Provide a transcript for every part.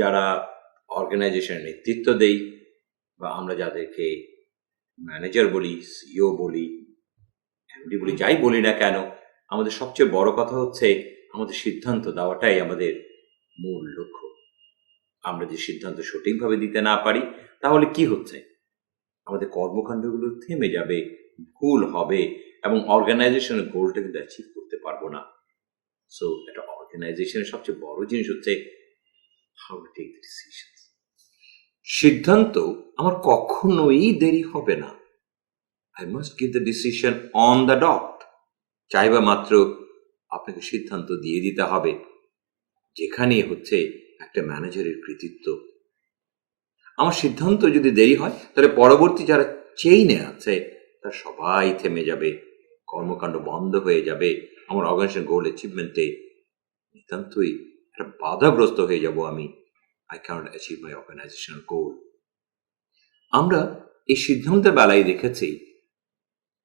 যারা অর্গানাইজেশনের নেতৃত্ব দেই বা আমরা যাদেরকে ম্যানেজার বলি, সিইও বলি, এমডি বলি, যাই বলি না কেন, আমাদের সবচেয়ে বড় কথা হচ্ছে আমাদের সিদ্ধান্ত দেওয়াটাই আমাদের মূল লক্ষ্য। আমরা যে সিদ্ধান্ত সঠিকভাবে দিতে না পারি তাহলে কি হচ্ছে, আমাদের কর্মকাণ্ডগুলো থেমে যাবে, ভুল হবে এবং অর্গানাইজেশনের গোলটা কিন্তু অ্যাচিভ করতে পারবো না। সো একটা অর্গানাইজেশনের সবচেয়ে বড় জিনিস হচ্ছে how to take the decision. সিদ্ধান্ত আমার কখনোই দেরি হবে না। I must give the decision on the dot. চাইবা মাত্র আপনাকে সিদ্ধান্ত দিয়ে দিতে হবে, যেখানে হচ্ছে একটা ম্যানেজারের কৃতিত্ব। আমার সিদ্ধান্ত যদি দেরি হয় তাহলে পরবর্তী যারা চেইনে আছে তারা সবাই থেমে যাবে, কর্মকাণ্ড বন্ধ হয়ে যাবে, আমার অর্গানাইজেশন গোল অ্যাচিভমেন্টে নিতান্তই একটা বাধাগ্রস্ত হয়ে যাব আমি। I cannot achieve my organizational goal. আমরা এই সিদ্ধান্তের বেলায় দেখেছি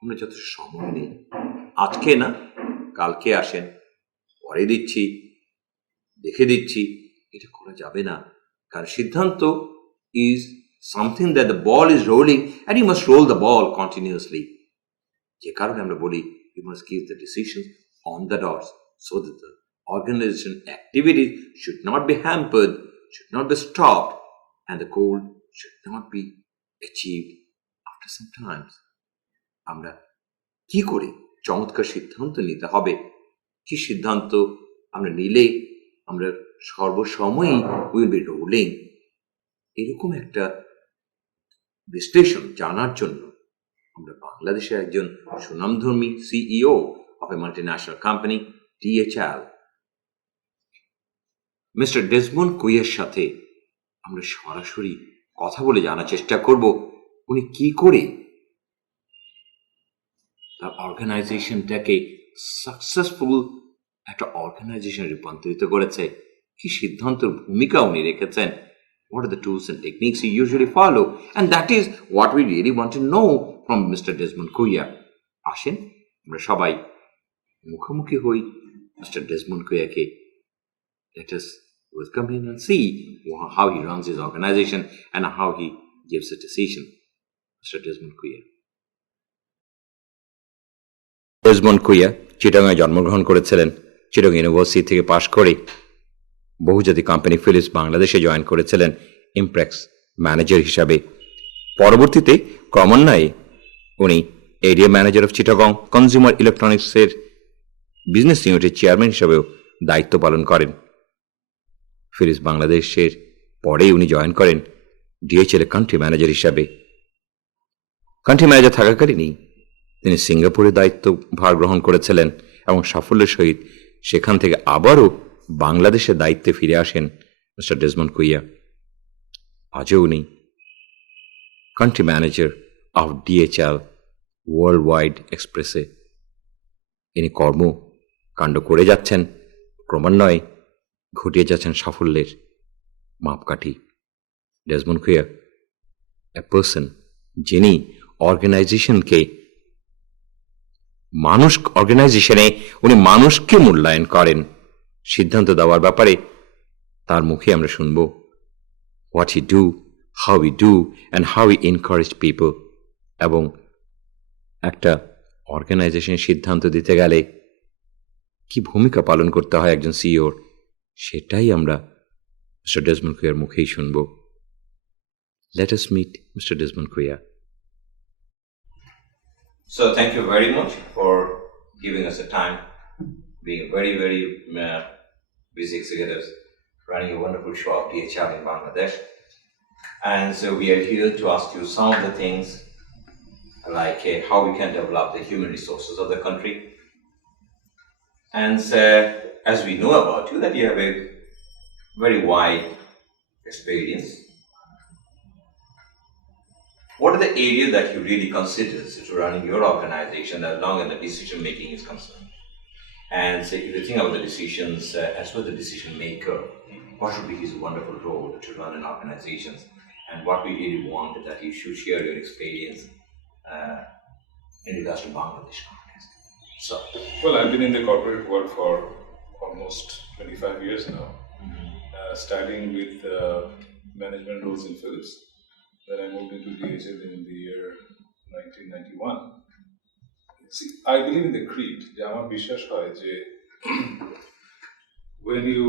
আমরা যথেষ্ট সময় নেই, আজকে না কালকে আসেন, পরে দিচ্ছি, দেখে দিচ্ছি, এটা করা যাবে না। কারণ সিদ্ধান্ত is something that the ball is rolling and you must roll the ball continuously. যে কারণে আমরা বলি you must give the decisions on the dots so that the organization activity should not be hampered, should not be stopped, and the goal should not be achieved after some time. আমরা কি করে চমৎকার সিদ্ধান্ত নিতে হবে, কি সিদ্ধান্ত আমরা নিলে আমরা সর্বসময়ই উইল বি রোলিং, এরকম একটা বিশ্লেষণ জানার জন্য আমরা বাংলাদেশের একজন সুনামধর্মী CEO of a multinational company DHL mister Desmond কুইয়ের সাথে আমরা সরাসরি কথা বলে জানার চেষ্টা করব উনি কি করে তার অর্গানাইজেশনটাকে সাকসেসফুল একটা অর্গানাইজেশনে রূপান্তরিত করেছে, কি সিদ্ধান্তের ভূমিকা উনি রেখেছেন, what are the tools and techniques he usually follow, and that is what we really want to know from Mr. Desmond Kuya. আসেন আমরা সবাই মুখোমুখি হই Mr. Desmond Kuya-কে. Let us welcome him and see how he runs his organization and how he gives a decision. Mr. Desmond Kuya. Desmond Kuya চিটাগাঁয়ে জন্মগ্রহণ করেছিলেন। চিটাগাং ইউনিভার্সিটি থেকে পাশ করে বহুজাতিক কোম্পানি ফিলিপস বাংলাদেশে জয়েন করেছিলেন ইমপ্রেক্স ম্যানেজার হিসাবে। পরবর্তীতে ক্রমান্বয়ে উনি এরিয়া ম্যানেজার অফ চিটাগং কনজিউমার ইলেকট্রনিক্সের বিজনেস ইউনিটের চেয়ারম্যান হিসাবেও দায়িত্ব পালন করেন। ফিলিপস বাংলাদেশের পরেই উনি জয়েন করেন DHL এর কান্ট্রি ম্যানেজার হিসাবে। কান্ট্রি ম্যানেজার থাকাকালীনই তিনি সিঙ্গাপুরের দায়িত্ব ভার গ্রহণ করেছিলেন এবং সাফল্যের সহিত সেখান থেকে আবারও বাংলাদেশের দায়িত্বে ফিরে আসেন মিস্টার ডেসমন্ড কুইয়া। আজও উনি country manager of DHL world wide এক্সপ্রেসে ইনি কর্মকাণ্ড করে যাচ্ছেন, ক্রমান্বয়ে ঘটিয়ে যাচ্ছেন সাফল্যের মাপকাঠি। ডেসমন্ড কুইয়া এ পার্সন যিনি অর্গানাইজেশনকে অর্গানাইজেশনে উনি মানুষকে মূল্যায়ন করেন। সিদ্ধান্ত দেওয়ার ব্যাপারে তার মুখে আমরা শুনব what he do, how he do and how he encourage people. এবং একটা অর্গানাইজেশনের সিদ্ধান্ত দিতে গেলে কি ভূমিকা পালন করতে হয় একজন সিইওর, সেটাই আমরা মিস্টার ডেসমন্ড কুইয়ার মুখেই শুনব। Let us meet mister Desmond Kuya. So thank you very much for giving us the time, being very, very busy executives, running a wonderful show of DHL in Bangladesh. And so we are here to ask you some of the things like how we can develop the human resources of the country. And as we know about you, that you have a very wide experience. What are the areas that you really consider to running your organization as long as the decision making is concerned? And so if you think about the decisions as well, the decision maker, what should be his wonderful role to run an organization? And what we really want is that you should share your experience in regards to Bangladesh companies. Well, I've been in the corporate world for almost 25 years now. starting with management roles in Philips. Then I moved into DHL in the year 1991. See, I believe in the creed. যে আমার বিশ্বাস হয় যে when you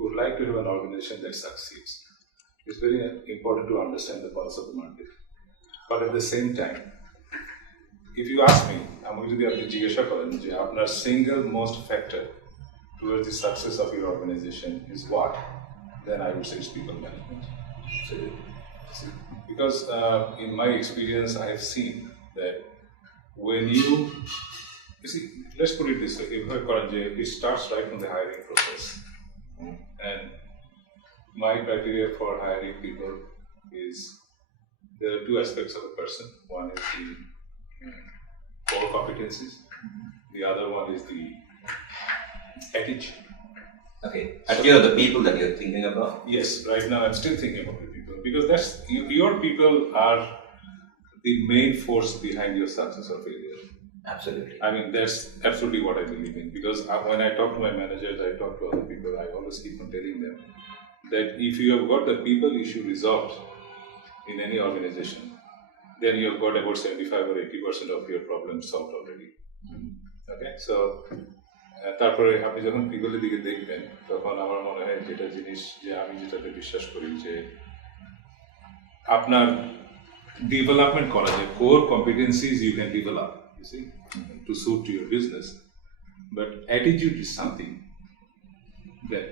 would like to have an organization that succeeds, it's very important to understand the pulse of the market. But at the same time, if you ask me, আমাকে যদি আপনি জিজ্ঞাসা করেন যে আপনার single most factor towards the success of your organization is what, then I would say it's people management. Because in my experience, I have seen that when you see, let's put it this way, it starts right from the hiring process. And my criteria for hiring people is there are two aspects of a person. One is the core competencies. The other one is the attitude. Okay. Are the people that you're thinking about? Yes, right now I'm still thinking about the people because that's your people are the main force behind your success or failure. Absolutely. I mean, that's absolutely what I believe in because when I talk to my managers, I talk to other people, I always keep on telling them that if you have got the people issue resolved in any organization, then you have got about 75 or 80% of your problems solved already. Okay, so তারপরে আপনি যখন পিপলের দিকে দেখবেন তখন আমার মনে হয় যেটা জিনিস যে আমি যেটাতে বিশ্বাস করি যে আপনার ডেভেলপমেন্ট করা যায় core competencies you can develop you see to suit to your business, but attitude is something that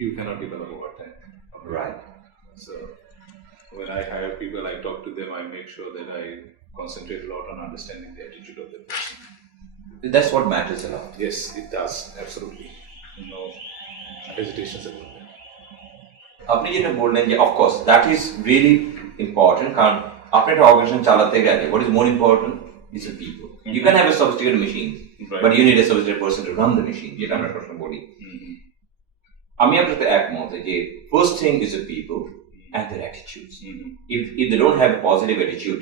you cannot develop over time. Right. So when I hire people, I talk to them, I make sure that I concentrate a lot on understanding the attitude of the person. That's what matters a lot. Yes, it does, absolutely. No hesitations about that. আপনি যেটা বললেন যে of course that is really important কারণ আপনি একটা organisation চালাতে গেলে what is more important is the people you can have a sophisticated machine but you need a sophisticated person to run the machine যেটা আমরা সবসময় বলি আমি আপনার সাথে একমত যে first thing is the people and their attitudes if they don't have a positive attitude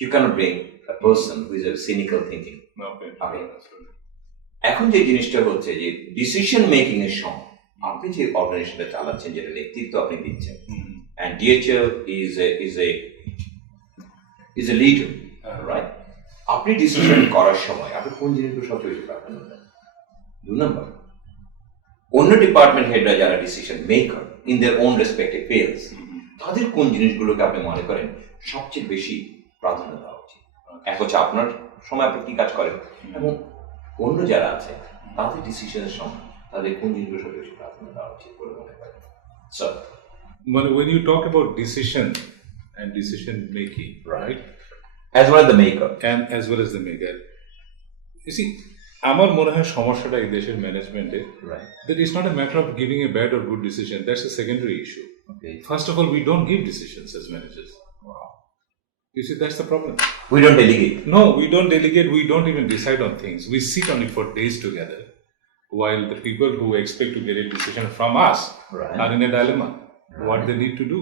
you cannot bring a person who is a cynical thinking. Okay. এখন যে জিনিসটা হচ্ছে যে ডিসিশন মেকিং এর সময় আপনি যে অর্গানাইজেশনটা চালাচ্ছেন যেটা নেতৃত্ব আপনি দিচ্ছেন and DHL is a leader, right? আপনি ডিসিশন করার সময় আপনি কোন জিনিসগুলো সবচেয়ে বেশি প্রাধান্য দেন? 2 নম্বর, অন্য ডিপার্টমেন্ট হেডরা যারা decision maker in their own respective fields তাদের কোন জিনিসগুলোকে আপনি মনে করেন সবচেয়ে বেশি প্রাধান্য দেওয়া উচিত? এক হচ্ছে আপনার সময় আপনি কি কাজ করেন এবং অন্য যারা আছে তাদের ডিসিশনের সময় তাদের কোন জিনিসগুলো সবচেয়ে বেশি প্রাধান্য দেওয়া উচিত বলে মনে করেন? So when you talk about decision and decision making, right? As well as the maker. And as well as the maker. You see, আমার মনে হয় সমস্যাটা এই দেশের ম্যানেজমেন্টে that it's not a matter of giving a bad or good decision. That's a secondary issue. Okay. First of all, we don't give decisions as managers. Wow. You see, that's the problem. We don't delegate. No, we don't delegate. We don't even decide on things. We sit on it for days together, while the people who expect to get a decision from us are in a dilemma. What they need to do,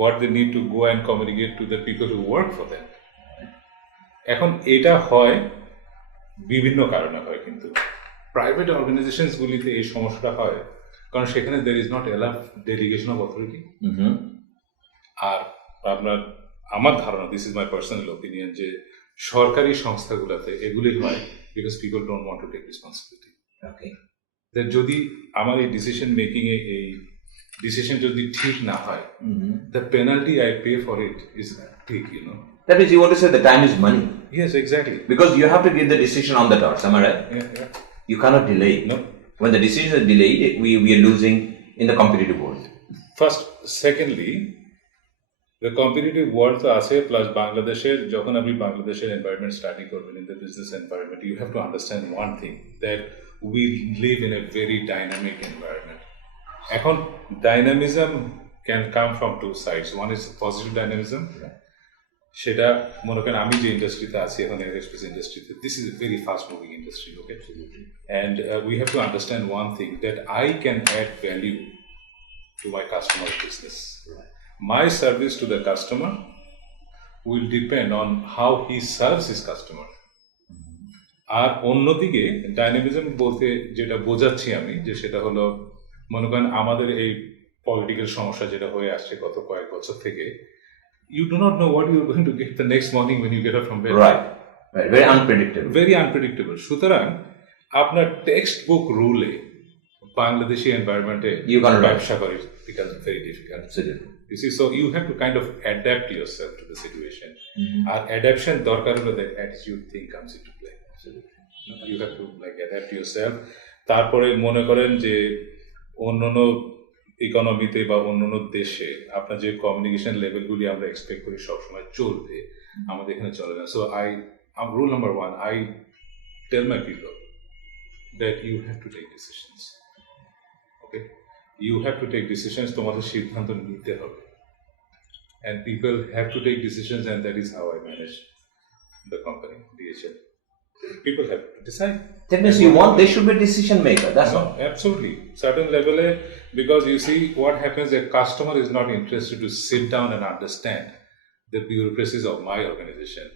what they need to go and communicate to the people who work for them. এখন এটা হয় বিভিন্ন কারণে হয় কিন্তু private organisations গুলিতে এই সমস্যাটা হয় কারণ সেখানে there is not enough delegation of authority. আর আপনার আমার ধারণা this is my personal opinion যে সরকারি সংস্থাগুলোতে এগুলি হয় because people don't want to take responsibility. Okay, যদি আমার এই ডিসিশন মেকিং এ এই ডিসিশন যদি ঠিক না হয় the penalty I pay for it is big, you know. That means you want to say the time is money. Yes, exactly. Because you have to give the decision on the dot, am I right? Yeah. You cannot delay. No. When the decision is delayed, we are losing in the competitive world. First, secondly, the competitive world তো আছে plus বাংলাদেশের যখন আপনি বাংলাদেশের environment study করবেন in the business environment, you have to understand one thing that we live in a very dynamic environment. এখন dynamism can come from two sides. One is positive dynamism. সেটা মনে করেন আমি যে ইন্ডাস্ট্রিতে আছি এখন এয়ারস্পেস ইন্ডাস্ট্রিতে this is a very fast moving industry, okay, and we have to understand one thing that I can add value to my customer business. My service to the customer will depend on how he serves his customer. আর অন্যদিকে dynamism বলতে যেটা বোঝাচ্ছি আমি যে সেটা হলো মনে করেন আমাদের এই পলিটিক্যাল সমস্যা যেটা হয়ে আসছে গত কয়েক বছর থেকে, you do not know what you're going to get the next morning when you get up from bed. Right. Very unpredictable. Very unpredictable. সুতরাং আপনার টেক্সট বুক রুলে বাংলাদেশি এনভায়রনমেন্টে You can't ব্যবসা করে becomes very difficult. Absolutely. You see, so you have to kind of adapt yourself to the situation. আর adaptation দরকার হলে that attitude thing comes into play. Absolutely. You have to like adapt yourself. তারপরে মনে করেন যে অন্যান্য ইকোনমিতে বা অন্যান্য দেশে আপনার যে কমিউনিকেশন লেভেলগুলি আমরা এক্সপেক্ট করি সবসময় চলবে, আমাদের এখানে চলে না। So rule number 1, I tell my people that you have to take decisions. Okay? You have to take decisions, তোমাদের সিদ্ধান্ত নিতে হবে। And people have to take decisions, and that is how I manage the company, DHL. People have to decide. That means they should be decision maker, that's all. Absolutely. Certain level, because you see what happens, a customer is not interested to sit down and understand the bureaucracies of my organization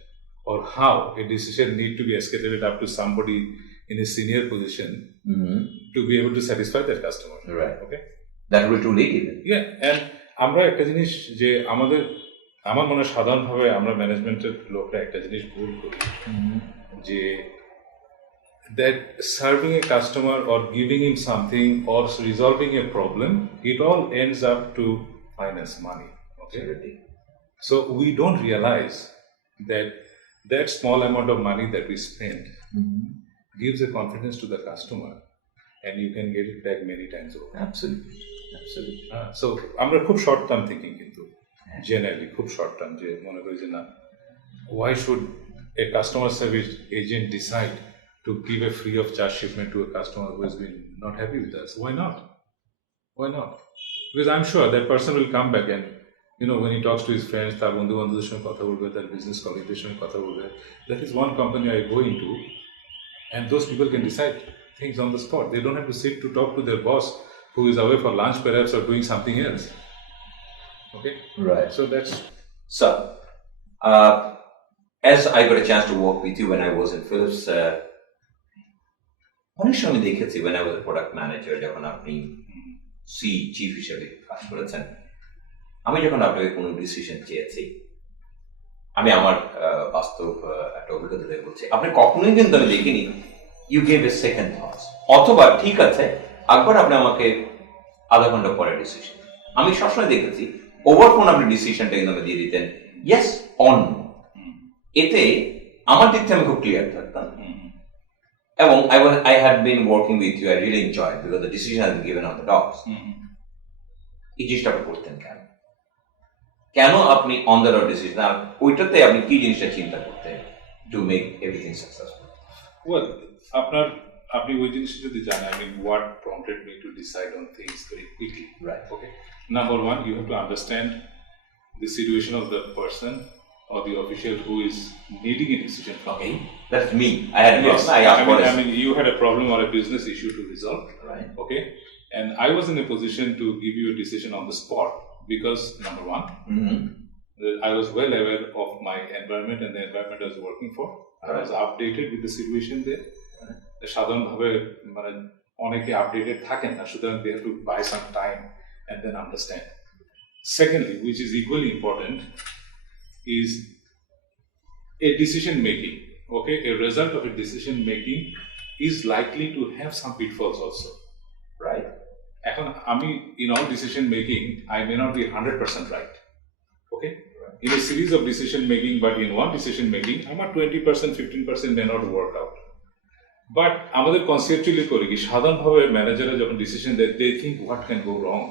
or how a decision need to be escalated up to somebody in a senior position to be able to satisfy that customer. Right. Okay. That will be too late even. Yeah, and আমরা একটা জিনিস যে আমার মনে হয় সাধারণভাবে আমরা ম্যানেজমেন্টের লোকরা একটা জিনিস ভুল করি যে that serving a customer or giving him something or resolving a problem, it all ends up to finance money. Okay. Absolutely. So we don't realize that small amount of money that we spend gives a confidence to the customer, and you can get it back many times over. Absolutely. Absolutely. So আমরা খুব short term thinking কিন্তু generally খুব short term যে মনে করি যে না, why should a customer service agent decide to give a free of charge shipment to a customer who has been not happy with us? Why not? Why not? Because I'm sure that person will come back and when he talks to his friends, তার বন্ধু বান্ধবদের সঙ্গে কথা বলবে, তার বিজনেস কলিগদের সঙ্গে কথা বলবে, that is one company I go into, and those people can decide things on the spot. They don't have to sit to talk to their boss who is away for lunch perhaps or doing something else. Okay? Right. So that's... So, as I got a chance to work with you when I was in Philips, অনেক সময় দেখেছি when I was a product manager, যখন আপনি চিফ হিসেবে কাজ করেছেন, আমি যখন আপনাকে কোনো ডিসিশন চেয়েছি, আমি আমার বাস্তব একটা অভিজ্ঞতা থেকে বলছি, আপনি কখনোই কিন্তু আমি দেখিনি you gave a second thoughts, অথবা ঠিক আছে আকবর আপনি আমাকে আধা ঘন্টা পরে ডিসিশন। আমি সবসময় দেখেছি ওভার ফোন আপনি ডিসিশনটা কিন্তু আমি দিয়ে দিতেন ইয়েস অন নো। এতে আমার দিক থেকে আমি খুব ক্লিয়ার থাকতাম, এবং I had been working with you, I really enjoyed because the decision has been given on the dots. এই জিনিসটা আপনি করতেন কেন আপনি অন দ্য ডট ডিসিশন, আর ওইটাতে আপনি কি জিনিসটা চিন্তা করতেন to make everything successful? Well, আপনি ওই জিনিসটা যদি জানেন, I mean, what prompted me to decide on things very quickly. Right. Okay. Number 1, you have to understand the situation of the person or the official who is needing a decision. Okay, that's me. I had a problem. I mean, you had a problem or a business issue to resolve. Right. Okay. And I was in a position to give you a decision on the spot because, number 1, I was well aware of my environment and the environment I was working for. I was updated with the situation there. সাধারণভাবে মানে অনেকে আপডেটেড থাকেন না, সুতরাং they have to buy some time and then understand. Secondly, which is equally important, is a decision making. Okay, a result of a decision making is likely to have some pitfalls also. Right. এখন আমি in all decision making I may not be 100% right. Okay. In a series of decision making, but in one decision making আমার 20% 15% may not work out. But আমাদের conceptually করি কি সাধারণভাবে ম্যানেজাররা যখন ডিসিশন দেয়, they think what can go wrong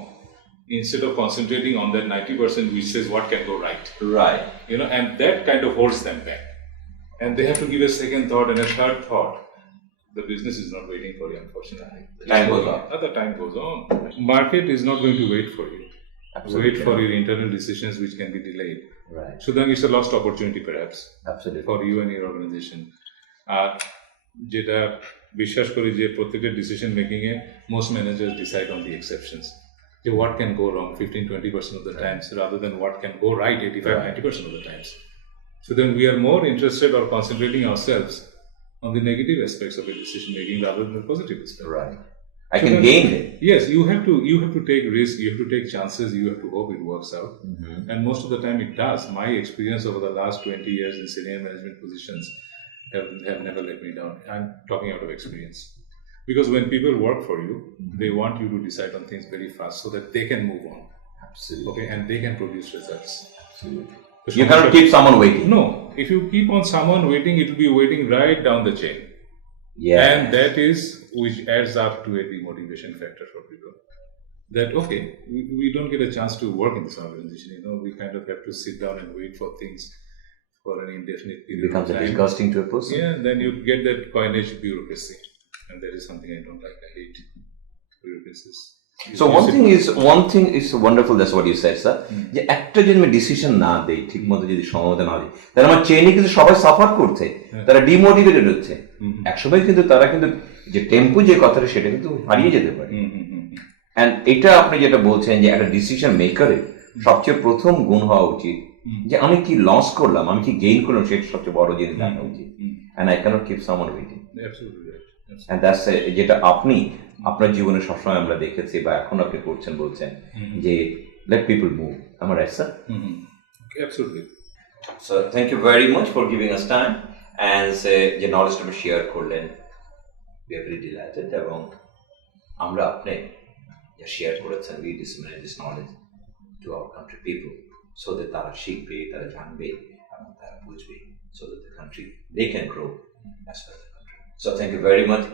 instead of concentrating on that 90% which says what can go right. Right. And that kind of holds them back, and they have to give a second thought and a third thought. The business is not waiting for you, unfortunately. Time goes on. The time goes on. Market is not going to wait for you. Absolutely. Wait for your internal decisions which can be delayed. Right. So then it's a lost opportunity perhaps. Absolutely. For you and your organization. যেটা বিশ্বাস করি যে প্রত্যেকটা decision making A most managers decide on the exceptions. What can go wrong 15-20% of the times rather than what can go right 85-90% of the times. So then we are more interested or concentrating ourselves on the negative aspects of a decision making rather than the positive aspects. Right. I can gain it. Yes, you have to take risks, you have to take chances, you have to hope it works out. And most of the time it does. My experience over the last 20 years in senior management positions have never let me down. I'm talking out of experience. Because when people work for you, they want you to decide on things very fast so that they can move on. Absolutely. Okay, and they can produce results. Absolutely. You cannot keep someone waiting. No, if you keep on someone waiting, it will be waiting right down the chain. Yeah. And that is which adds up to a demotivation factor for people. That okay, we don't get a chance to work in this organization. We kind of have to sit down and wait for things for an indefinite period. It becomes disgusting to a person. Yeah, and then you get that coinage bureaucracy, and that is something I don't like. I hate bureaucracies. So one thing is wonderful. That's what you said, sir. যে একটা যদি আমি ডিসিশন না দেই, ঠিক মতো যদি সমাধান না দিই, তাহলে আমার চেইনে কিন্তু সবাই সাফার করছে, তারা ডিমোটিভেটেড হচ্ছে। একসময় কিন্তু তারা কিন্তু যে টেম্পো যে কথাটা সেটা কিন্তু হারিয়ে যেতে পারে। এন্ড এটা আপনি যেটা বলছেন যে একটা ডিসিশন মেকারের সবচেয়ে প্রথম গুণ হওয়া উচিত যে আমি কি লস করলাম, আমি কি গেইন করলাম, সেটা সবচেয়ে বড় জিনিস জানা উচিত। And I can't keep someone waiting. And that's যেটা আপনি আপনার জীবনে সবসময় আমরা দেখেছি বা এখন আপনি করছেন বলছেন যে let people move. Am I right, sir? Absolutely. So thank you very much for giving us time and যে নলেজটা আপনি শেয়ার করলেন, we are very delighted এবং আমরা আপনি যা শেয়ার করেছেন we disseminate this knowledge to our country people so that তারা শিখবে, তারা জানবে এবং তারা বুঝবে so that the country they can grow as well as the country. So thank you very much.